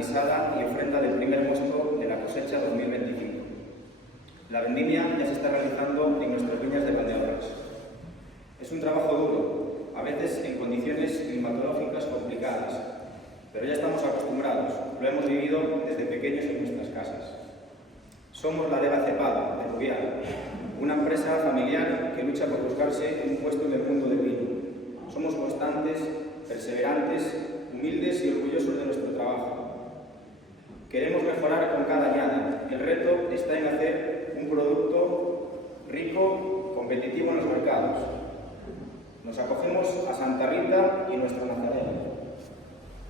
pisada y ofrenda del primer mosto de la cosecha 2025. La vendimia ya se está realizando en nuestras viñas de Valdeorras. Es un trabajo duro, a veces en condiciones climatológicas complicadas, pero ya estamos acostumbrados, lo hemos vivido desde pequeños en nuestras casas. Somos la Adega Cepado, de Rubial, una empresa familiar que lucha por buscarse un puesto en el mundo del vino. Somos constantes, perseverantes, humildes y orgullosos de nuestro trabajo. Queremos mejorar con cada añada. El reto está en hacer un producto rico, competitivo en los mercados. Nos acogemos a Santa Rita y nuestro Nazareno.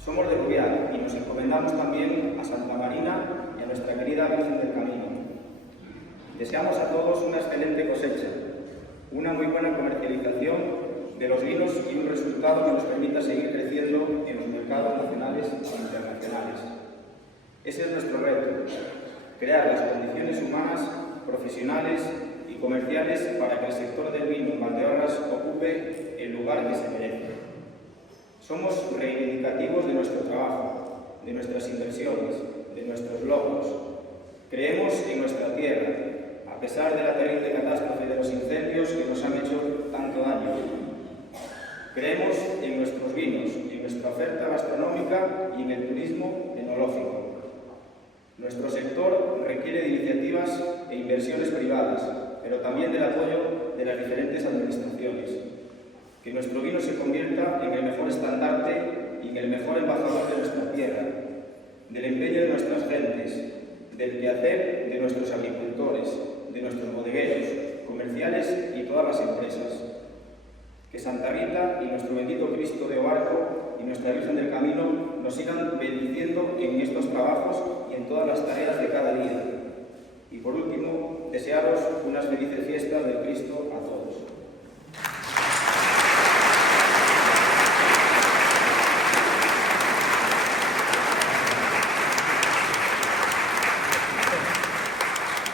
Somos de Rubial y nos encomendamos también a Santa Marina y a nuestra querida Virgen del Camino. Deseamos a todos una excelente cosecha, una muy buena comercialización de los vinos y un resultado que nos permita seguir creciendo en los mercados nacionales e internacionales. Ese es nuestro reto, crear las condiciones humanas, profesionales y comerciales para que el sector del vino en Valdeorras ocupe el lugar que se merece. Somos reivindicativos de nuestro trabajo, de nuestras inversiones, de nuestros logros. Creemos en nuestra tierra, a pesar de la terrible catástrofe de los incendios que nos han hecho tanto daño. Creemos en nuestros vinos, en nuestra oferta gastronómica y en el turismo enológico. Nuestro sector requiere de iniciativas e inversiones privadas, pero también del apoyo de las diferentes administraciones. Que nuestro vino se convierta en el mejor estandarte y en el mejor embajador de nuestra tierra, del empeño de nuestras gentes, del quehacer de nuestros agricultores, de nuestros bodegueros, comerciales y todas las empresas. Que Santa Rita y nuestro bendito Cristo de Obarco y nuestra Virgen del Camino nos sigan bendiciendo en estos trabajos y en todas las tareas de cada día. Y por último, desearos unas felices